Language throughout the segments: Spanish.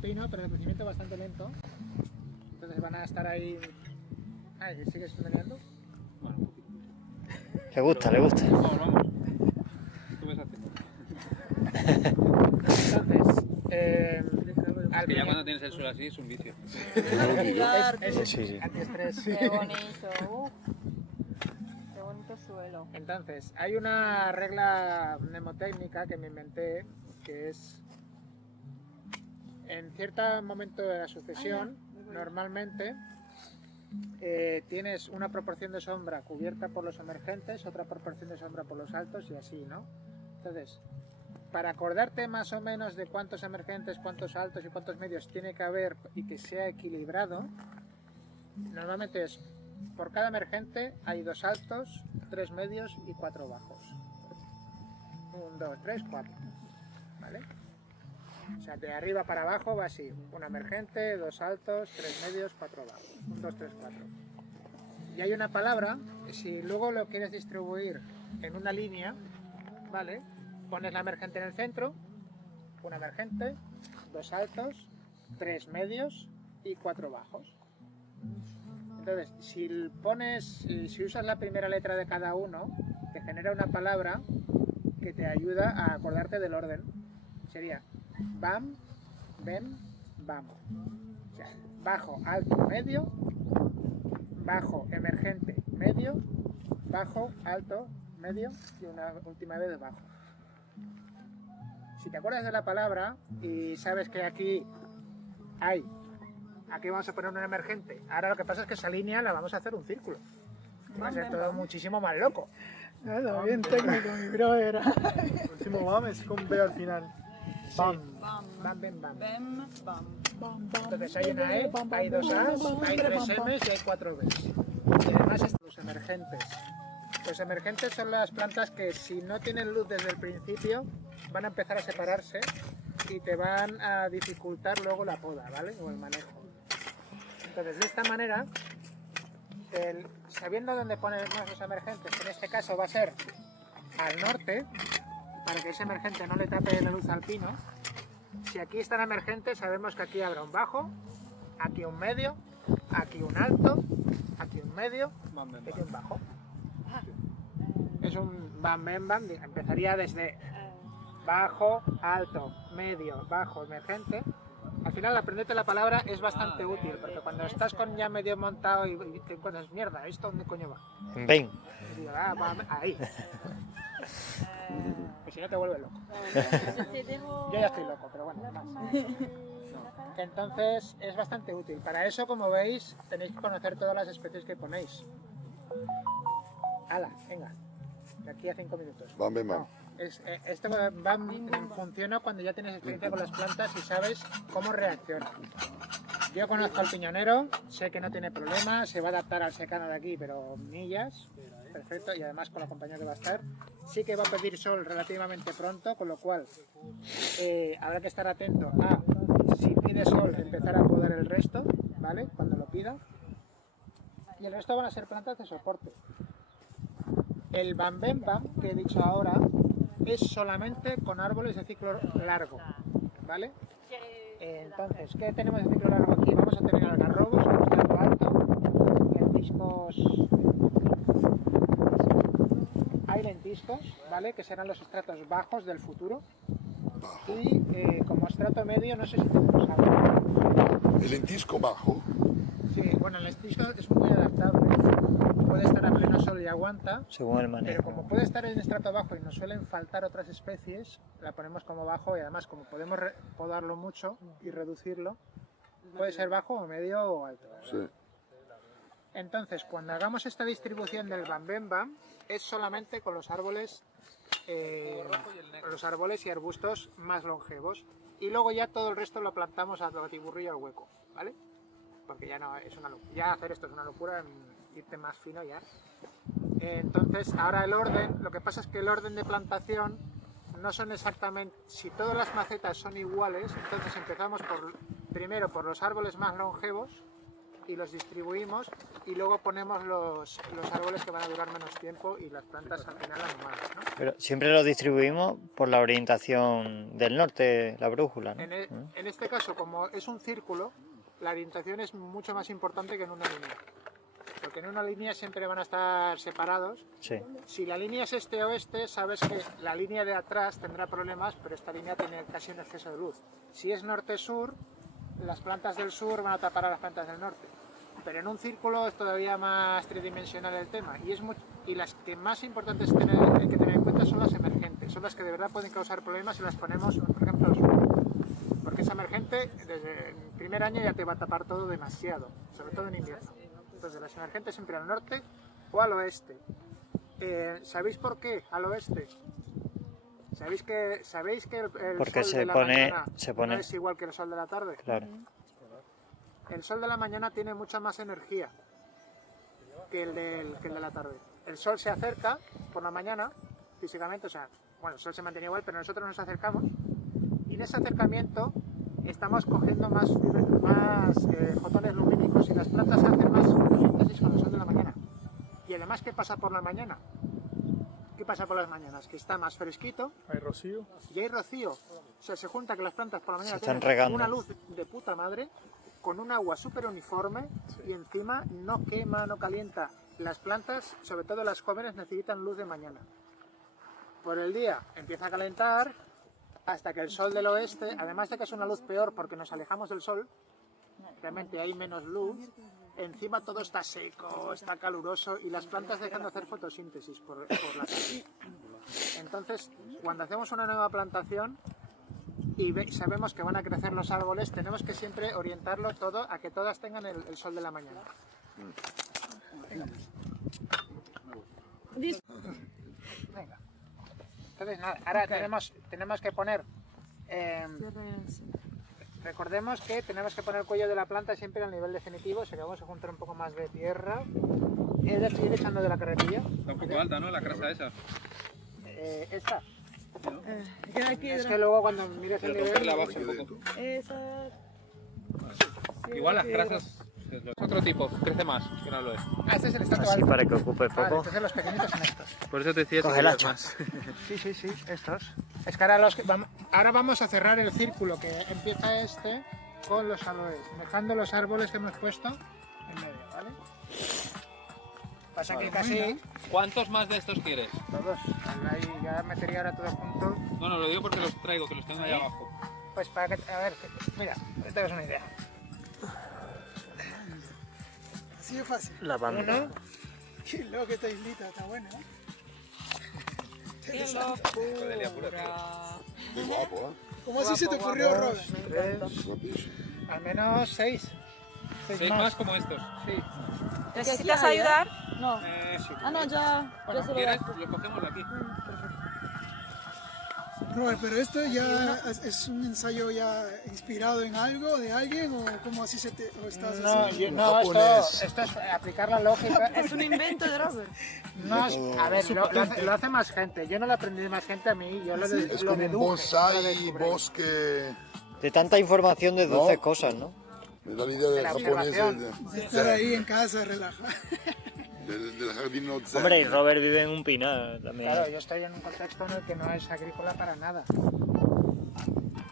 pino, pero de crecimiento bastante lento. Entonces van a estar ahí... Ay, ¿sigues meneando? Bueno, un poquito. Le gusta, le gusta. Vamos, vamos. Tú ves haciendo. Entonces, Es que ya cuando tienes el suelo así es un vicio. es Sí. antiestrés. Qué bonito. Qué bonito suelo. Entonces, hay una regla mnemotécnica que me inventé, que es, en cierto momento de la sucesión, normalmente tienes una proporción de sombra cubierta por los emergentes, otra proporción de sombra por los altos y así, ¿no? Entonces, para acordarte más o menos de cuántos emergentes, cuántos altos y cuántos medios tiene que haber y que sea equilibrado, normalmente es, por cada emergente hay 2 altos, 3 medios y 4 bajos. 1, 2, 3, 4. ¿Vale? O sea, de arriba para abajo va así. Un emergente, 2 altos, 3 medios, 4 bajos. 1, 2, 3, 4. Y hay una palabra que si luego lo quieres distribuir en una línea, ¿vale? Pones la emergente en el centro, un emergente, 2 altos, 3 medios y 4 bajos. Entonces, si usas la primera letra de cada uno, te genera una palabra que te ayuda a acordarte del orden. Sería bam, bem, bam. O sea, bajo, alto, medio, bajo, emergente, medio, bajo, alto, medio y una última vez bajo. Si te acuerdas de la palabra y sabes que aquí vamos a poner un emergente, ahora lo que pasa es que esa línea la vamos a hacer un círculo. Va a ser todo muchísimo más loco. Nada, bien técnico, mi brother. El último bam es con B al final. Bam. Bam, bem, bam. Bem, bam. Entonces hay una E, hay 2 A's, hay 3 M's y hay 4 B's. Y además están los emergentes. Los emergentes son las plantas que si no tienen luz desde el principio van a empezar a separarse y te van a dificultar luego la poda, ¿vale? O el manejo. Entonces de esta manera, sabiendo dónde poner los emergentes, que en este caso va a ser al norte, para que ese emergente no le tape la luz al pino, si aquí están emergentes sabemos que aquí habrá un bajo, aquí un medio, aquí un alto, aquí un medio y aquí un bajo. Es un bam, bam, bam, empezaría desde bajo, alto, medio, bajo, emergente. Al final aprenderte la palabra es bastante útil, porque cuando estás con ya medio montado y te encuentras, mierda, ¿esto dónde coño va? Ven. Y digo, va ahí. Y si no te vuelves loco. Yo ya estoy loco, pero bueno, más. Entonces es bastante útil. Para eso, como veis, tenéis que conocer todas las especies que ponéis. ¡Hala! Venga. De aquí a 5 minutos. Bam, bam, bam. No, esto funciona cuando ya tienes experiencia con las plantas y sabes cómo reacciona. Yo conozco al piñonero, sé que no tiene problema, se va a adaptar al secano de aquí, pero millas, perfecto, y además con la compañía que va a estar. Sí que va a pedir sol relativamente pronto, con lo cual habrá que estar atento a, si pide sol, empezar a podar el resto, ¿vale? Cuando lo pida. Y el resto van a ser plantas de soporte. El bam bam bam que he dicho ahora es solamente con árboles de ciclo largo, ¿vale? Entonces, ¿qué tenemos de ciclo largo aquí? Vamos a tener algarrobos con estrato alto, hay lentiscos, ¿vale? Que serán los estratos bajos del futuro. Y como estrato medio, no sé si tenemos algo. El lentisco bajo. Sí, bueno, el lentisco es muy adaptable. Puede estar a pleno sol y aguanta, Según el manejo. pero como puede estar en estrato bajo y nos suelen faltar otras especies, la ponemos como bajo y además como podemos podarlo mucho y reducirlo, puede ser bajo o medio o alto. Sí. Entonces, cuando hagamos esta distribución del bam bam bam, es solamente con los árboles y arbustos más longevos, y luego ya todo el resto lo plantamos a batiburrillo y al hueco, ¿vale? Porque ya no es una locura, ya hacer esto es una locura, irte más fino ya. Entonces, ahora el orden, lo que pasa es que el orden de plantación no son exactamente, si todas las macetas son iguales, entonces empezamos primero por los árboles más longevos y los distribuimos y luego ponemos los árboles que van a durar menos tiempo y las plantas al final anuales, ¿no? Pero siempre lo distribuimos por la orientación del norte, la brújula, ¿no? En este caso, como es un círculo, la orientación es mucho más importante que en una línea. Porque en una línea siempre van a estar separados. Sí. Si la línea es este-oeste, sabes que la línea de atrás tendrá problemas, pero esta línea tiene casi un exceso de luz. Si es norte-sur, las plantas del sur van a tapar a las plantas del norte. Pero en un círculo es todavía más tridimensional el tema. Y las que más importantes hay que tener en cuenta son las emergentes. Son las que de verdad pueden causar problemas si las ponemos, por ejemplo, al sur. Porque esa emergente, desde el primer año ya te va a tapar todo demasiado, sobre todo en invierno. Entonces, las emergentes siempre al norte o al oeste. ¿Sabéis por qué al oeste? ¿Sabéis que el Porque sol se de la pone- mañana se pone- no es igual que el sol de la tarde? Claro. El sol de la mañana tiene mucha más energía que el de la tarde. El sol se acerca por la mañana, físicamente, o sea, bueno, el sol se mantiene igual, pero nosotros nos acercamos y en ese acercamiento estamos cogiendo más fotones lumínicos y las plantas hacen más fotosíntesis con el sol de la mañana. Y además, ¿qué pasa por la mañana? ¿Qué pasa por las mañanas? Que está más fresquito Hay rocío. y hay rocío. O sea, se junta que las plantas por la mañana Se están tienen regando. una luz de puta madre, con un agua súper uniforme y encima no quema, no calienta. Las plantas, sobre todo las jóvenes, necesitan luz de mañana. Por el día empieza a calentar hasta que el sol del oeste, además de que es una luz peor porque nos alejamos del sol, realmente hay menos luz, encima todo está seco, está caluroso y las plantas dejan de hacer fotosíntesis por la tarde. Entonces, cuando hacemos una nueva plantación y sabemos que van a crecer los árboles, tenemos que siempre orientarlo todo a que todas tengan el sol de la mañana. Venga. Entonces, nada, ahora tenemos que poner... recordemos que tenemos que poner el cuello de la planta siempre al nivel definitivo, o sea que vamos a juntar un poco más de tierra. Ir echando de la carretilla. Está un poco alta, ¿no? La crasa esa. Esta. Queda aquí, Es que luego cuando mires el Pero romperla nivel... abajo un poco. esa. Igual las crasas es otro tipo, crece más que no lo es. Ah, este es el estatua Así alto. para que ocupe Vale, poco. entonces los pequeñitos son estos. Por eso te decía Coge el hacha. más. Sí, estos. Es que ahora vamos a cerrar el círculo que empieza este con los aloes, dejando los árboles que hemos puesto en medio, ¿vale? Pasa que casi ¿Cuántos más de estos quieres? todos, ahí ya metería ahora todo junto, No, lo digo porque los traigo, que los tengo ahí abajo. pues para que, a ver, mira, que te hagas una idea. Así de fácil. La banda. Uno, Qué loco esta islita, está buena, ¿eh? Qué locura. Qué guapo, ¿eh? ¿Cómo así se te ocurrió, Robert? tres, Guapísimo. al menos seis. Seis más como estos. Sí. ¿Necesitas ayudar? No. Sí. Ah, no, ya. Bueno, ya se lo ¿Quieres? gasto. Lo cogemos de aquí. Robert, pero esto ya es un ensayo ya inspirado en algo de alguien o cómo así se te o estás No, así? no, japonés. esto es aplicar la lógica. Es un invento de Robert. No es- a ver, lo hace más gente. Yo no lo aprendí de más gente a mí. Yo lo, Es lo como un deduje, lo bonsai, descubrí. bosque. De tanta información deduces No. cosas, ¿no? Me da la idea del la japonés observación. De estar ahí en casa, relajado. del jardín no zen. Hombre, y Robert vive en un pinar también. Claro, yo estoy en un contexto en el que no es agrícola para nada.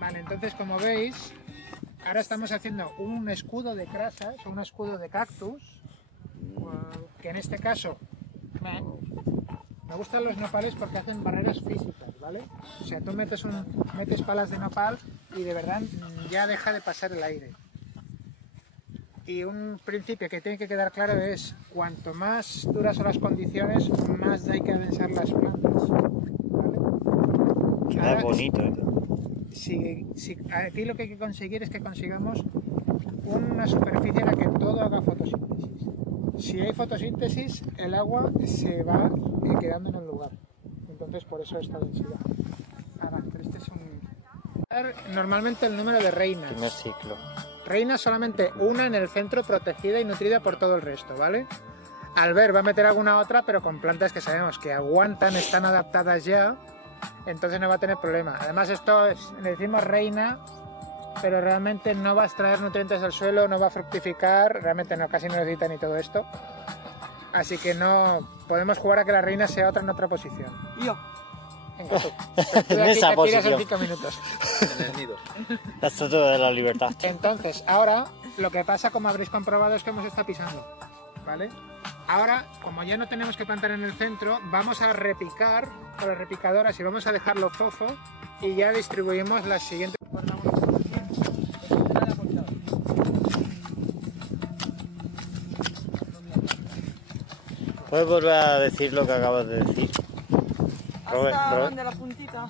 Vale, entonces como veis, ahora estamos haciendo un escudo de crasas, un escudo de cactus, que en este caso me gustan los nopales porque hacen barreras físicas, ¿vale? O sea, tú metes palas de nopal y de verdad ya deja de pasar el aire. Y un principio que tiene que quedar claro es, cuanto más duras son las condiciones, más hay que adensar las plantas, ¿vale? Queda Ahora, bonito. ¿Eh? Aquí lo que hay que conseguir es que consigamos una superficie en la que todo haga fotosíntesis. Si hay fotosíntesis, el agua se va quedando en el lugar. Entonces, por eso esta densidad. Pero este es un... Normalmente el número de reinas. Primer ciclo. Reinas solamente una en el centro, protegida y nutrida por todo el resto, ¿vale? Albert va a meter alguna otra, pero con plantas que sabemos que aguantan, están adaptadas ya, entonces no va a tener problema. Además esto es, le decimos reina pero realmente no va a extraer nutrientes del suelo, no va a fructificar, realmente no, casi no necesita ni todo esto. Así que no podemos jugar a que la reina sea otra en otra posición. Yo. Venga, tú. Tú de En aquí esa te tiras en posición. 5 minutos. En el nido. La estatua de la libertad. Entonces, ahora lo que pasa, como habréis comprobado, es que hemos estado pisando, ¿vale? Ahora, como ya no tenemos que plantar en el centro, vamos a repicar con las repicadoras y vamos a dejarlo fofo y ya distribuimos las siguientes. ¿Puedes volver a decir lo que acabas de decir? Robert, Hasta Robert. donde la puntita.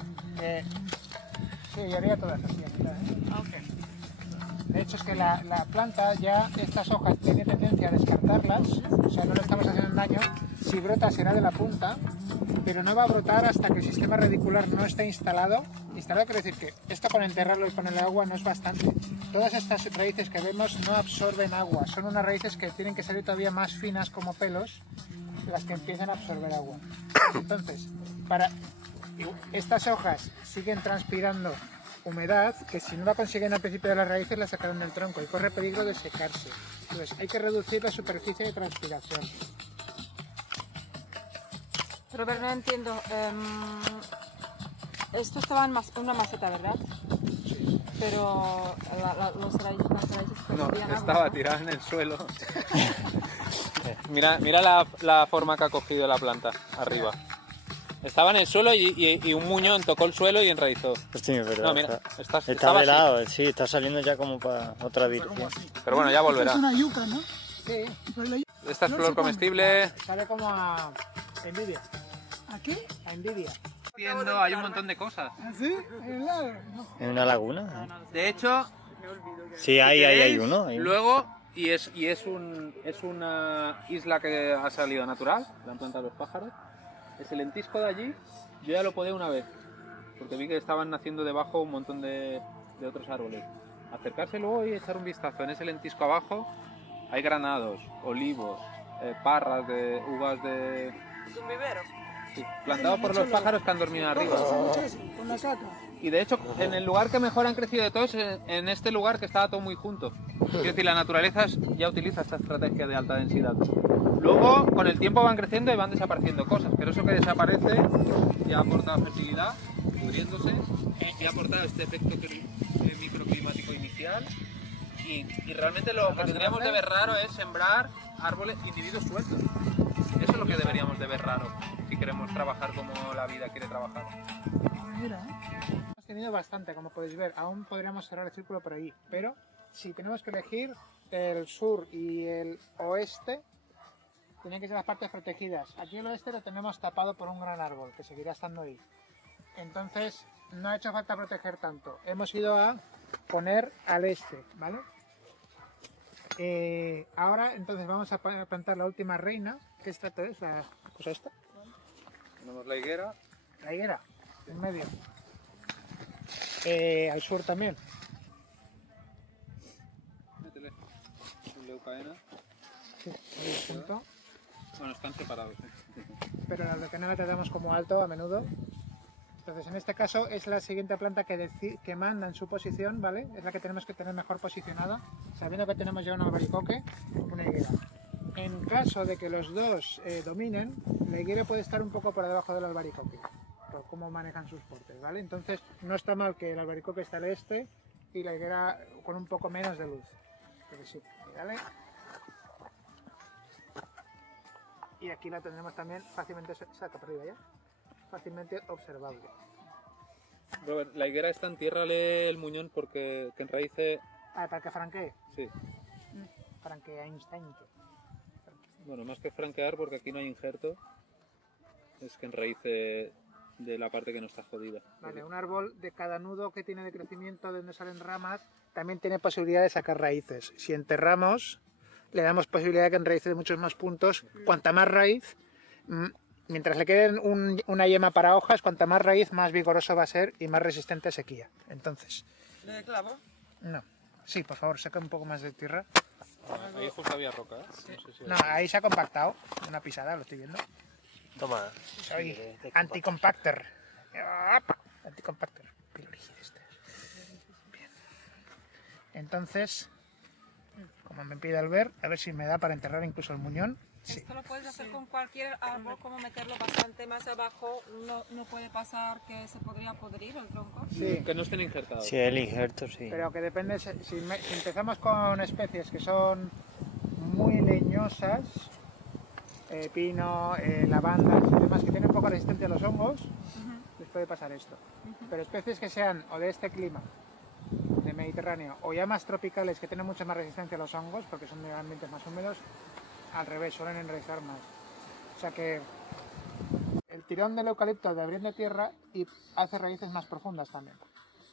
Sí, yo haría todas así, mira, ¿eh? De hecho es que la planta ya, estas hojas tiene tendencia a descartarlas, o sea, no le estamos haciendo daño. Si brota será de la punta, pero no va a brotar hasta que el sistema radicular no esté instalado. Instalado quiere decir que esto con enterrarlo y ponerle agua no es bastante. Todas estas raíces que vemos no absorben agua, son unas raíces que tienen que salir todavía más finas como pelos, las que empiezan a absorber agua. Entonces, estas hojas siguen transpirando humedad, que si no la consiguen al principio de las raíces la sacarán del tronco y corre peligro de secarse. Entonces hay que reducir la superficie de transpiración. Robert, no entiendo. Esto estaba en una maceta, ¿verdad? Sí. Pero las raíces No, recibían agua, estaba ¿no? tirada en el suelo. Mira la forma que ha cogido la planta arriba. Estaba en el suelo y un muñón tocó el suelo y enraizó. Hostia, pero No, mira, está estaba así. velado, sí, está saliendo ya como para otra dirección. Pero bueno, ya volverá. Es una yuca, ¿no? Sí, Pero la yuca, Esta es no flor se come. comestible. sale como a envidia. ¿A qué? A envidia. Hay un montón de cosas. ¿Así? ¿En el lago? No. ¿En una laguna? De hecho, Sí, hay ¿queréis? uno. hay uno. Luego, es una isla que ha salido natural, la han plantado los pájaros. Ese lentisco de allí, yo ya lo podé una vez, porque vi que estaban naciendo debajo un montón de otros árboles. Acercarse luego y echar un vistazo. En ese lentisco abajo hay granados, olivos, parras de uvas de... Es un vivero. Sí, plantados por los pájaros que han dormido arriba. Hojas, hay mucho eso, con la caca. Y de hecho, en el lugar que mejor han crecido de todos, en este lugar que estaba todo muy junto. Quiero decir, la naturaleza ya utiliza esta estrategia de alta densidad. Luego, con el tiempo van creciendo y van desapareciendo cosas, pero eso que desaparece ya aporta fertilidad, pudriéndose, y ha aportado este efecto microclimático inicial. Y realmente lo que tendríamos de ver raro es sembrar árboles, individuos sueltos. Eso es lo que deberíamos de ver raro, si queremos trabajar como la vida quiere trabajar. Mira, Hemos tenido bastante, como podéis ver, aún podríamos cerrar el círculo por ahí, pero si tenemos que elegir el sur y el oeste, tienen que ser las partes protegidas. Aquí el oeste lo tenemos tapado por un gran árbol, que seguirá estando ahí. Entonces, no ha hecho falta proteger tanto. Hemos ido a poner al este, ¿vale? Ahora, entonces, vamos a plantar la última reina, que esta es la cosa esta, Tenemos la higuera. la higuera, en medio. Al sur también. Métele. Un leucaena. Sí, ahí junto. Bueno, están separados. Pero la leucaena la tratamos como alto a menudo. Entonces, en este caso es la siguiente planta que manda en su posición, ¿vale? Es la que tenemos que tener mejor posicionada, sabiendo que tenemos ya un albaricoque, una higuera. En caso de que los dos dominen, la higuera puede estar un poco por debajo del albaricoque, por cómo manejan sus portes, ¿vale? Entonces, no está mal que el albaricoque esté al este y la higuera con un poco menos de luz. Pero sí, ¿vale? Y aquí la tendremos también fácilmente, saca para arriba ya, fácilmente observable. Robert, la higuera está, entiérrale el muñón porque que enraíce... Ah, para que franquee. Sí. Franquea Einstein. Bueno, más que franquear porque aquí no hay injerto, es que enraíce de la parte que no está jodida. Vale, un árbol de cada nudo que tiene de crecimiento de donde salen ramas también tiene posibilidad de sacar raíces. Si enterramos, le damos posibilidad de que enraíce de muchos más puntos. Cuanta más raíz, mientras le queden una yema para hojas, cuanta más raíz, más vigoroso va a ser y más resistente a sequía. Entonces, ¿Le clavo? no. Sí, por favor, saca un poco más de tierra. Ahí justo había roca, ¿eh? No sé si No, ahí se ha compactado. Una pisada, lo estoy viendo. Toma. Soy anti-compactor. Anti-compactor. Pilorigid este. Bien. Entonces, como me pide Albert, a ver si me da para enterrar incluso el muñón. Sí. Esto lo puedes hacer con cualquier árbol, como meterlo bastante más abajo, no puede pasar que se podría podrir el tronco. Sí. Que no estén injertados. Si el injerto, sí. Pero que depende, si empezamos con especies que son muy leñosas, pino, lavandas y demás, que tienen poca resistencia a los hongos, les puede pasar esto. Pero especies que sean o de este clima, de Mediterráneo, o ya más tropicales, que tienen mucha más resistencia a los hongos, porque son de ambientes más húmedos, al revés, suelen enraizar más. O sea que el tirón del eucalipto de abriendo tierra y hace raíces más profundas también.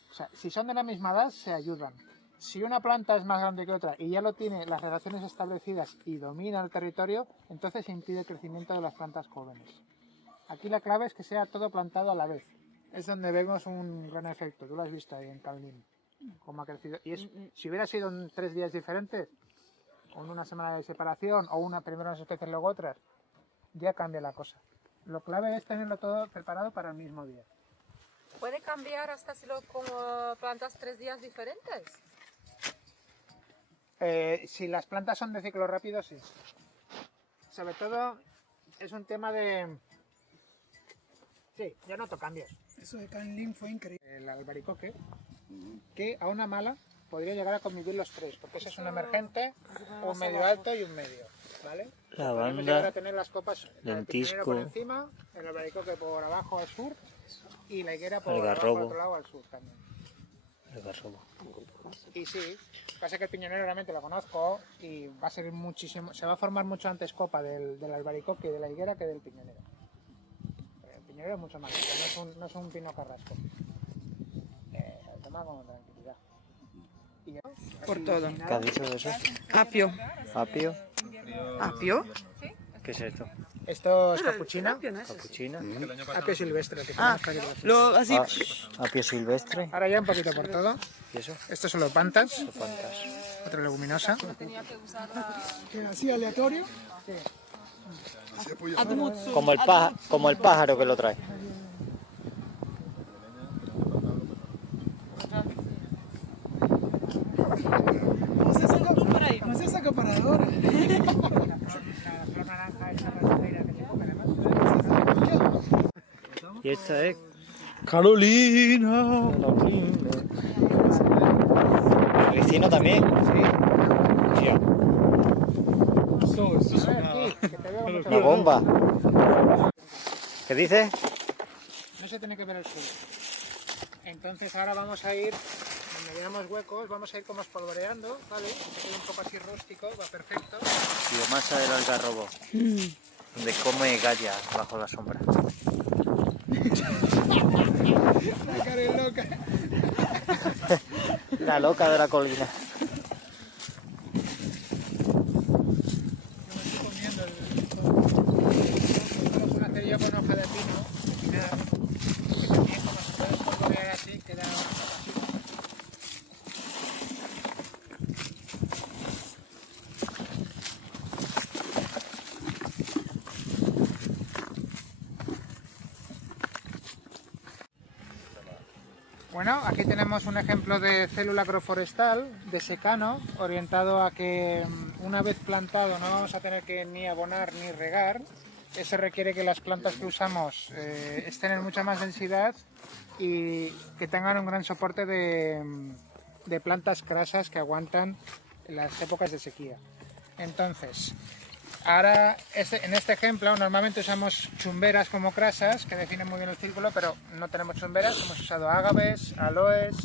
O sea, si son de la misma edad, se ayudan. Si una planta es más grande que otra y ya lo tiene las relaciones establecidas y domina el territorio, entonces impide el crecimiento de las plantas jóvenes. Aquí la clave es que sea todo plantado a la vez. Es donde vemos un gran efecto. Tú lo has visto ahí en Calnín, cómo ha crecido. Y si hubiera sido en 3 días diferentes, o en una semana de separación, o primero unas especies luego otras, ya cambia la cosa. Lo clave es tenerlo todo preparado para el mismo día. ¿Puede cambiar hasta si lo como plantas 3 días diferentes? Si las plantas son de ciclo rápido, sí. Sobre todo es un tema de... Sí, yo noto cambios. Eso de Canlin fue increíble. El albaricoque, que a una mala podría llegar a convivir los tres, porque ese es un emergente, un medio alto y un medio, ¿vale? Podemos llegar a tener las copas, el piñonero por encima, el albaricoque por abajo al sur y la higuera por abajo al otro lado al sur también. El garrobo. Y sí, pasa que el piñonero realmente lo conozco y va a ser muchísimo, se va a formar mucho antes copa del albaricoque y de la higuera que del piñonero. El piñonero es mucho más alto, no es un pino carrasco. Lo toma con tranquilidad. Y Por todo. ¿Qué has dicho de eso? Apio. ¿Apio? ¿Apio? ¿Qué es esto? esto es capuchina, ¿Capuchina? apio silvestre. Que Así. ¿Apio silvestre? Ahora ya un poquito por todo. ¿Y eso? Estos son los pantas, ¿Cuántas? otra leguminosa. Que así aleatorio. Así apoya. Como el pájaro que lo trae. No seas acaparadora. La flor naranja esa rastrera que se come además. Y esta es Carolina. Ricino también. Tío, Que te veo mucho. una bomba. ¿Qué dices? No se tiene que ver el sur. Entonces ahora vamos a ir, donde veamos huecos, vamos a ir como espolvoreando, ¿vale? Que quede un poco así rústico, va perfecto. Biomasa del algarrobo. Donde come galla bajo la sombra. La cara es loca. La loca de la colina. Vamos a hacer yo con hoja de pino, que también como se puede espolvorear así, queda así. Bueno, aquí tenemos un ejemplo de célula agroforestal de secano, orientado a que una vez plantado no vamos a tener que ni abonar ni regar. Eso requiere que las plantas que usamos estén en mucha más densidad y que tengan un gran soporte de plantas crasas que aguantan las épocas de sequía. Entonces, ahora en este ejemplo normalmente usamos chumberas como crasas que definen muy bien el círculo, pero no tenemos chumberas, hemos usado ágaves, aloes,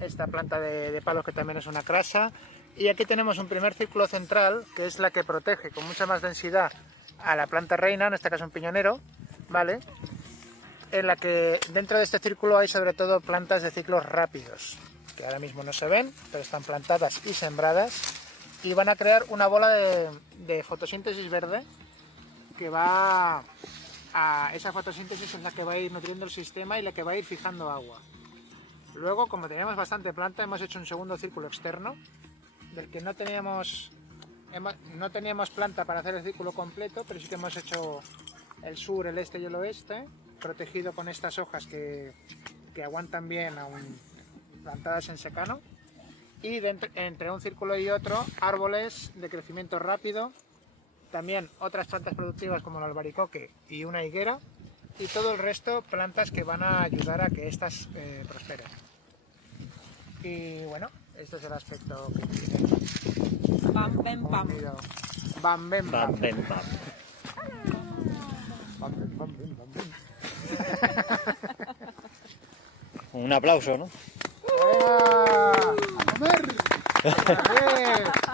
esta planta de palos que también es una crasa, y aquí tenemos un primer círculo central que es la que protege con mucha más densidad a la planta reina, en este caso un piñonero, ¿vale? En la que dentro de este círculo hay sobre todo plantas de ciclos rápidos, que ahora mismo no se ven, pero están plantadas y sembradas, y van a crear una bola de fotosíntesis verde que va a... Esa fotosíntesis es la que va a ir nutriendo el sistema y la que va a ir fijando agua. Luego, como teníamos bastante planta, hemos hecho un segundo círculo externo, del que no teníamos planta para hacer el círculo completo, pero sí que hemos hecho el sur, el este y el oeste, protegido con estas hojas que aguantan bien, aún plantadas en secano. Y entre un círculo y otro, árboles de crecimiento rápido, también otras plantas productivas como el albaricoque y una higuera, y todo el resto plantas que van a ayudar a que estas prosperen. Y bueno, este es el aspecto que tiene. Bam, bem, bam. Bam, bem, bam. Bam, bam, bam. Bam, bem, bam, bem, bam, bem. Un aplauso, ¿no? ¡Venga! ¡A comer! ¡A ver!